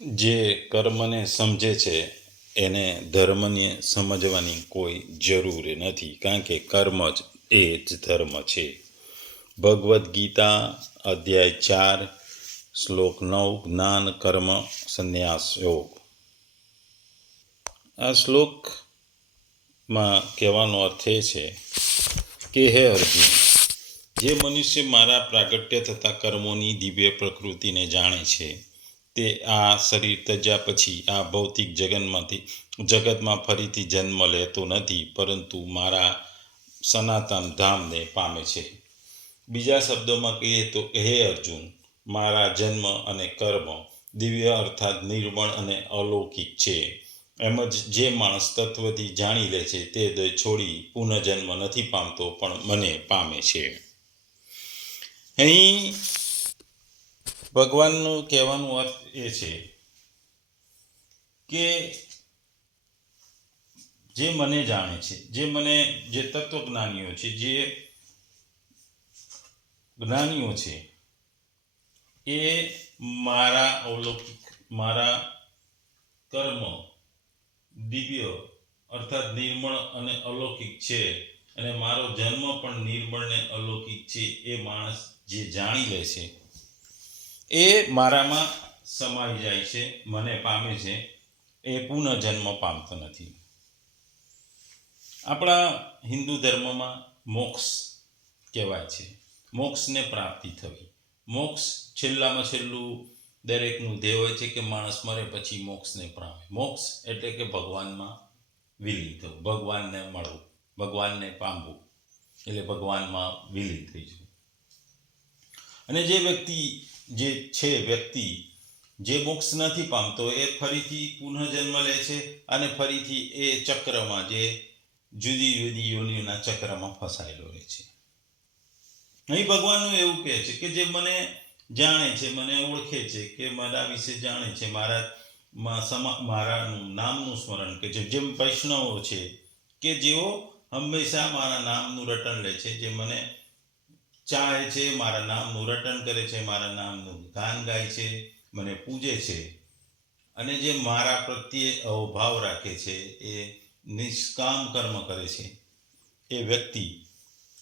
જે કર્મને સમજે છે, એને ધર્મને સમજવાની કોઈ જરૂર નથી, કારણ કે કર્મ જ એ જ ધર્મ છે. ભગવદ્ ગીતા અધ્યાય ચાર, શ્લોક નવ, જ્ઞાન, કર્મ, સંન્યાસ, યોગ. આ શ્લોકમાં કહેવાનો અર્થ એ છે કે, હે અર્જુન, જે મનુષ્ય મારા પ્રાગટ્ય થતા કર્મોની દિવ્ય પ્રકૃતિને જાણે છે તે આ શરીર ત્યજ્યા પછી આ ભૌતિક જગનમાંથી જગતમાં ફરીથી જન્મ લેતો નથી, પરંતુ મારા સનાતન ધામને પામે છે. બીજા શબ્દોમાં કહીએ તો, હે અર્જુન, મારા જન્મ અને કર્મ દિવ્ય અર્થાત નિર્મળ અને અલૌકિક છે. એમ જ જે માણસ તત્વથી જાણી લે છે, તે દય છોડી પુનઃજન્મ નથી પામતો, પણ મને પામે છે. અહીં ભગવાનનું કહેવાનું અર્થ એ છે કે જે મને જાણે છે, જે મને, જે તત્વજ્ઞાનીઓ છે, જે જ્ઞાનીઓ છે, એ મારા અવલૌકિક, મારા કર્મ, દિવ્ય અર્થાત નિર્મળ અને અલૌકિક છે અને મારો જન્મ પણ નિર્મળ ને અલૌકિક છે એ માણસ જે જાણી લે છે. એ મારામાં સમાઈ જાય છે, મને પામે છે, એ પુનઃજન્મ પામતો નથી. આપણા હિન્દુ ધર્મમાં મોક્ષ કહેવાય છે. મોક્ષને પ્રાપ્તિ થવી. મોક્ષ છેલ્લામાં છેલ્લું દરેકનું ધ્યેય હોય છે કે માણસ મરે પછી મોક્ષને પામે મોક્ષ એટલે કે ભગવાનમાં વિલીન થવું. ભગવાનને મળવું. ભગવાનને પામવું. એટલે ભગવાનમાં વિલીન થઈ જવું. અને જે વ્યક્તિ જે છે વ્યક્તિ, જે મોક્ષ નથી પામતો, એ ફરીથી પુનઃજન્મ લે છે અને ફરીથી એ ચક્રમાં, જે જુદી જુદી યોનિઓના ચક્રમાં ફસાયેલો રહે છે. અહીં ભગવાનનું એવું કહે છે કે જે મને જાણે છે, મને ઓળખે છે, કે મારા વિશે જાણે છે, મારા મારાનું નામનું સ્મરણ કે જેમ વૈષ્ણવો છે, કે જેઓ હંમેશા મારા નામનું રટણ લે છે, જે મને ચાહે છે, મારા નામનું રટન કરે છે, મારા નામનું ગાન ગાય છે, મને પૂજે છે. અને જે મારા પ્રત્યે અવભાવ રાખે છે, એ નિષ્કામ કર્મ કરે છે. એ વ્યક્તિ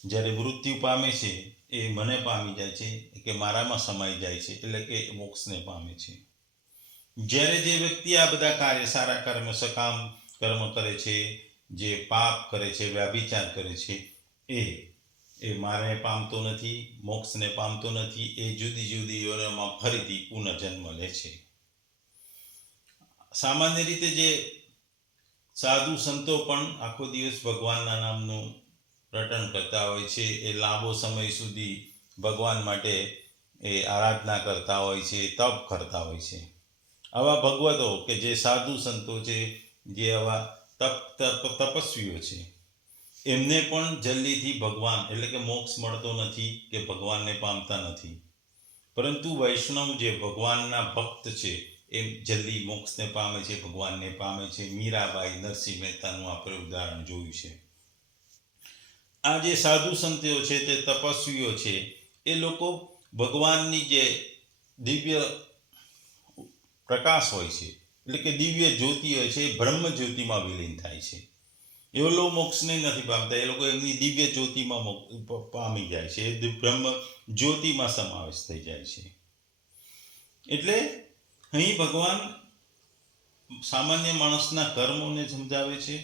જ્યારે મૃત્યુ પામે છે, એ મને પામી જાય છે, કે મારામાં સમાઈ જાય છે, એટલે કે મોક્ષને પામે છે. જ્યારે જે વ્યક્તિ આ બધા કાર્ય, સારા કર્મ, સકામ કર્મ કરે છે, જે પાપ કરે છે, વ્યાભિચાર કરે છે, એ એ મારે પામતો નથી, મોક્ષને પામતો નથી, એ જુદી જુદી યોનોમાં ફરીથી પુનઃજન્મ લે છે. સામાન્ય રીતે જે સાધુ સંતો પણ આખો દિવસ ભગવાનના નામનું રટણ કરતા હોય છે, એ લાંબો સમય સુધી ભગવાન માટે એ આરાધના કરતા હોય છે, તપ કરતા હોય છે. આવા ભગવતો કે જે સાધુ સંતો છે, જે આવા તપ તપ, તપસ્વીઓ છે એમને પણ જલ્દીથી ભગવાન, એટલે કે મોક્ષ મળતો નથી કે ભગવાનને પામતા નથી. પરંતુ વૈષ્ણવ જે ભગવાનના ભક્ત છે, એ જલ્દી મોક્ષને પામે છે, ભગવાનને પામે છે. મીરાબાઈ નરસિંહ મહેતાનું આપણે ઉદાહરણ જોયું છે. આ જે સાધુ સંતો છે, તે તપસ્વીઓ છે, એ લોકો ભગવાનની જે દિવ્ય પ્રકાશ હોય છે, એટલે કે દિવ્ય જ્યોતિ હોય છે, એ બ્રહ્મ જ્યોતિમાં વિલીન થાય છે. એ લોકો મોક્ષને નથી પામતા. એ લોકો એમની દિવ્ય જ્યોતિમાં પામી જાય છે. બ્રહ્મ જ્યોતિમાં સમાવેશ થઈ જાય છે. એટલે અહીં ભગવાન સામાન્ય માણસના કર્મોને સમજાવે છે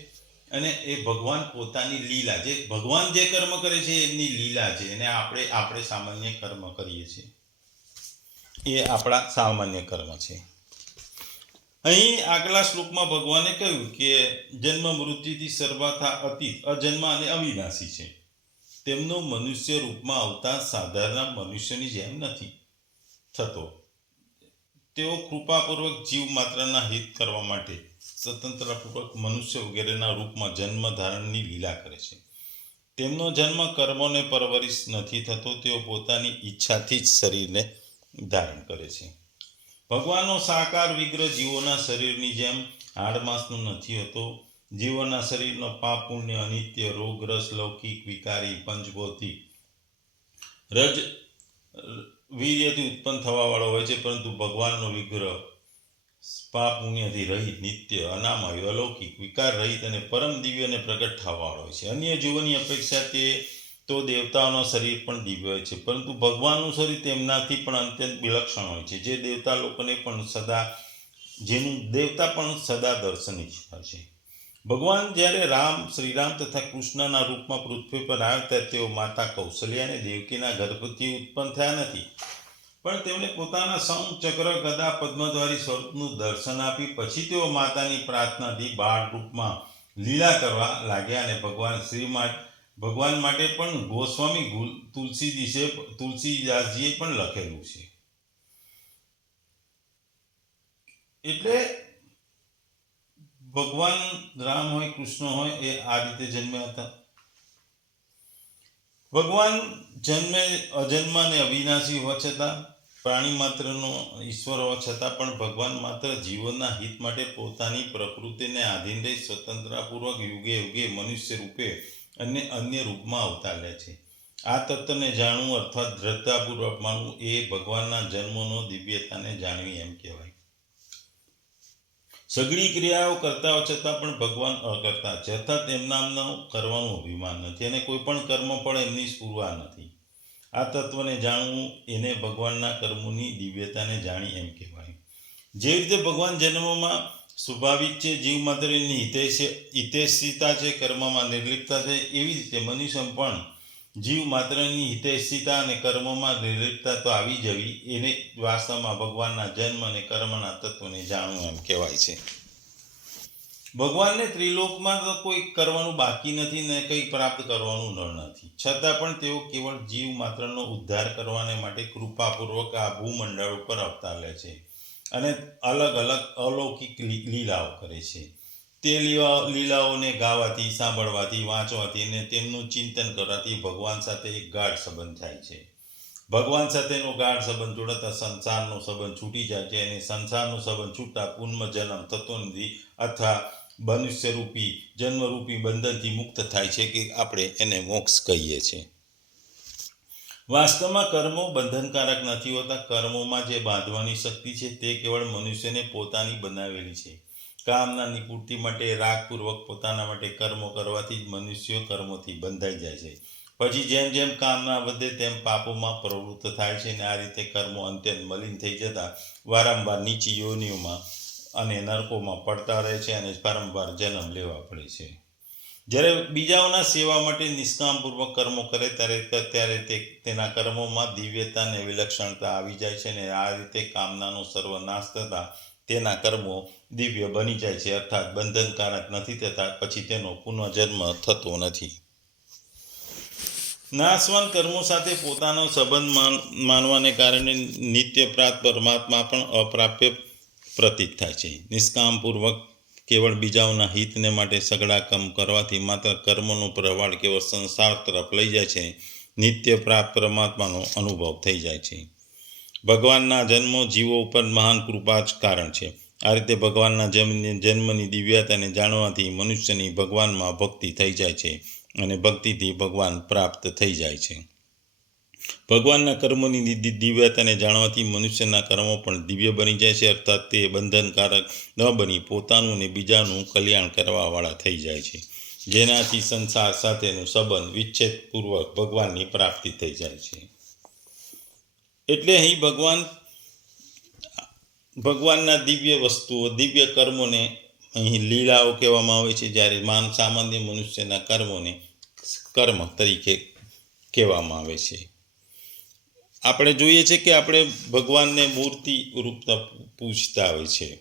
અને એ ભગવાન પોતાની લીલા જે, ભગવાન જે કર્મ કરે છે, એમની લીલા છે. અને આપણે આપણે સામાન્ય કર્મ કરીએ છીએ. એ આપણા સામાન્ય કર્મ છે. અહીં આગલા શ્લોકમાં ભગવાને કહ્યું કે જન્મ મૃત્યુથી સર્વાથા અતીત, અજન્મ અને અવિનાશી છે. તેમનો મનુષ્ય રૂપમાં આવતા સાધારણ મનુષ્યની જેમ નથી થતો. તેઓ કૃપાપૂર્વક જીવ માત્રના હિત કરવા માટે સ્વતંત્રપૂર્વક મનુષ્ય વગેરેના રૂપમાં જન્મ ધારણની લીલા કરે છે. તેમનો જન્મ કર્મોને પરવરિશ નથી થતો, તેઓ પોતાની ઈચ્છાથી જ શરીરને ધારણ કરે છે. ભગવાનનો સાકાર વિગ્રહ જીવોના શરીરની જેમ હાડમાંસનો નથી હોતો. જીવોના શરીરનો પાપ, પુણ્ય, અનિત્ય રોગરસ લૌકિક વિકારી પંચભૌતિક રજ, વીર્યથી ઉત્પન્ન થવાવાળો હોય છે, પરંતુ ભગવાનનો વિગ્રહ પાપ, પુણ્યથી રહિત, નિત્ય, અનામય, અલૌકિક વિકાર રહિત અને પરમ દિવ્ય અને પ્રગટ થવાવાળો હોય છે. અન્ય જીવોની અપેક્ષા તે તો દેવતાઓનો શરીર પણ દિવ્ય હોય છે. પરંતુ ભગવાનનું શરીર તેમનાથી પણ અત્યંત વિલક્ષણ હોય છે. જે દેવતા લોકોને પણ સદા, જેનું દેવતા પણ સદા દર્શન ઈચ્છતા છે. ભગવાન જ્યારે રામ, શ્રીરામ તથા કૃષ્ણના રૂપમાં પૃથ્વી પર આવ્યા ત્યારે તેઓ માતા કૌશલ્યા અને દેવકીના ગર્ભથી ઉત્પન્ન થયા નથી. પણ તેમણે પોતાના સૌ ચક્ર ગદા પદ્મદ્વારી સ્વરૂપનું દર્શન આપી પછી તેઓ માતાની પ્રાર્થનાથી બાળ રૂપમાં લીલા કરવા લાગ્યા અને ભગવાન શ્રી માટે ભગવાન માટે પણ ગોસ્વામી તુલસીદીસે તુલસીદાસજીએ પણ લખેલું છે. એટલે ભગવાન રામ હોય, કૃષ્ણ હોય, એ આ રીતે જન્મ્યા હતા. ભગવાન જન્મે અજન્મ અને અવિનાશી હોવા છતાં, પ્રાણી માત્રનો ઈશ્વર હોવા છતાં પણ ભગવાન માત્ર જીવનના હિત માટે પોતાની પ્રકૃતિને આધીન રહી, સ્વતંત્રતાપૂર્વક યુગે યુગે મનુષ્ય રૂપે અને અન્ય રૂપમાં અવતાર લે છે. આ તત્વને જાણવું અર્થાત દ્રઢતાપૂર્વક માનવું એ ભગવાનના જન્મનો દિવ્યતાને જાણવી એમ કહેવાય. સઘળી ક્રિયાઓ કરતા છતાં પણ ભગવાન અકર્તા છે. અર્થાત એમનામનો કરવાનું અભિમાન નથી અને કોઈ પણ કર્મ પણ એમની સ્પૂરવા નથી. આ તત્વને જાણવું એને ભગવાનના કર્મોની દિવ્યતાને જાણી એમ કહેવાય. જે રીતે ભગવાન જન્મમાં સ્વાભાવિક છે, જીવ હિતેશ હિતેશિતા છે, કર્મમાં નિર્લિપ્તતા છે, એવી રીતે મનુષ્ય પણ જીવ માત્રની હિતેશિતા અને કર્મમાં નિર્લિપ્તતા તો આવી જવી એને વાસ્તવમાં ભગવાનના જન્મ અને કર્મના તત્વને જાણવું એમ કહેવાય છે. ભગવાનને ત્રિલોકમાં તો કોઈ કરવાનું બાકી નથી ને કંઈ પ્રાપ્ત કરવાનું ન નથી. છતાં પણ તેઓ કેવળ જીવ માત્રનો ઉદ્ધાર કરવાને માટે કૃપાપૂર્વક આ ભૂમંડળ ઉપર અવતાર લે છે. અને અલગ અલગ અલૌકિક લીલાઓ કરે છે. તે લીલા લીલાઓને ગાવાથી, સાંભળવાથી, વાંચવાથી અને તેમનું ચિંતન કરવાથી ભગવાન સાથે એક ગાઢ સંબંધ થાય છે. ભગવાન સાથેનો ગાઢ સંબંધ જોડાતા સંસારનો સંબંધ છૂટી જાય છે અને સંસારનો સંબંધ છૂટતા પુનઃજન્મ થતો નથી અથવા મનુષ્યરૂપી, જન્મરૂપી બંધનથી મુક્ત થાય છે કે આપણે એને મોક્ષ કહીએ છીએ. વાસ્તવમાં કર્મો બંધનકારક નથી હોતા. કર્મોમાં જે બાંધવાની શક્તિ છે તે કેવળ મનુષ્યને પોતાની બનાવેલી છે. કામના નિપૂર્તિ માટે રાગપૂર્વક પોતાના માટે કર્મો કરવાથી જ મનુષ્યો કર્મોથી બંધાઈ જાય છે. પછી જેમ જેમ કામના વધે તેમ પાપોમાં પ્રવૃત્ત થાય છે અને આ રીતે કર્મો અંત્યંત મલિન થઈ જતા વારંવાર નીચી યોનિઓમાં અને નરકોમાં પડતા રહે છે અને વારંવાર જન્મ લેવા પડે છે. જ્યારે બીજાઓના સેવા માટે નિષ્કામપૂર્વક કર્મો કરે ત્યારે ત્યારે તે તેના કર્મોમાં દિવ્યતા અને વિલક્ષણતા આવી જાય છે અને આ રીતે કામનાનો સર્વનાશ થતાં તેના કર્મો દિવ્ય બની જાય છે. અર્થાત બંધનકારક નથી થતા પછી તેનો પુનઃજન્મ થતો નથી. નાશવાન કર્મો સાથે પોતાનો સંબંધ માન, માનવાને કારણે નિત્ય પ્રાપ્ત પરમાત્મા પણ અપ્રાપ્ય પ્રતીત થાય છે. નિષ્કામપૂર્વક કેવળ બીજાઓના હિતને માટે સગળા કામ કરવાથી માત્ર કર્મનો પ્રવાળ કેવળ સંસાર તરફ લઈ જાય છે, નિત્ય પ્રાપ્ત પરમાત્માનો અનુભવ થઈ જાય છે. ભગવાનના જન્મો જીવો ઉપર મહાન કૃપા જ કારણ છે. આ રીતે ભગવાનના જન્મની જન્મની દિવ્યતાને જાણવાથી મનુષ્યની ભગવાનમાં ભક્તિ થઈ જાય છે અને ભક્તિથી ભગવાન પ્રાપ્ત થઈ જાય છે. ભગવાનના કર્મોની દિવ્યતાને જાણવાથી મનુષ્યના કર્મો પણ દિવ્ય બની જાય છે, અર્થાત તે બંધનકારક ન બની, પોતાનું અને બીજાનું કલ્યાણ કરવાવાળા થઈ જાય છે. જેનાથી સંસાર સાથેનો સંબંધ વિચ્છેદપૂર્વક ભગવાનની પ્રાપ્તિ થઈ જાય છે. એટલે અહીં ભગવાન, ભગવાનના દિવ્ય વસ્તુઓ, દિવ્ય કર્મોને અહીં લીલાઓ કહેવામાં આવે છે, જ્યારે માન સામાન્ય મનુષ્યના કર્મોને કર્મ તરીકે કહેવામાં આવે છે. આપણે જોઈએ છે કે આપણે ભગવાનને મૂર્તિ રૂપતા પૂજતા હોય છે.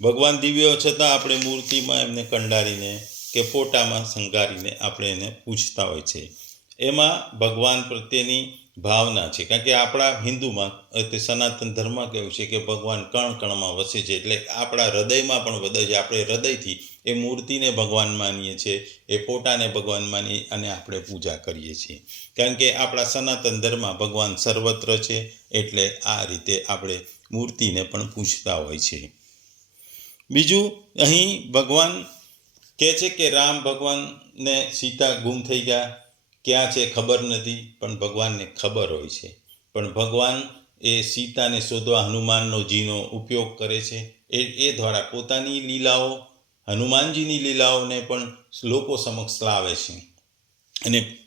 ભગવાન દિવ્ય છતાં આપણે મૂર્તિમાં એમને કંડારીને કે ફોટામાં શણગારીને આપણે એને પૂજતા હોય છે. એમાં ભગવાન પ્રત્યેની ભાવના છે. કારણ કે આપણા હિન્દુમાં તે સનાતન ધર્મ કેવું છે કે ભગવાન કણ કણમાં વસે છે. એટલે આપણા હૃદયમાં પણ વધે છે આપણે હૃદયથી એ મૂર્તિને ભગવાન માનીએ છીએ, એ ફોટાને ભગવાન માની અને આપણે પૂજા કરીએ છીએ. કારણ કે આપણા સનાતન ધર્મમાં ભગવાન સર્વત્ર છે એટલે આ રીતે આપણે મૂર્તિને પણ પૂજતા હોય છે. બીજું, અહીં ભગવાન કહે છે કે રામ ભગવાનને સીતા ગુમ થઈ ગયા. ક્યાં છે ખબર નથી, પણ ભગવાનને ખબર હોય છે. પણ ભગવાન એ સીતાને શોધવા હનુમાનનો જીનો ઉપયોગ કરે છે. એ એ દ્વારા પોતાની લીલાઓ હનુમાનજીની લીલાઓને પણ લોકો સમક્ષ લાવે છે. અને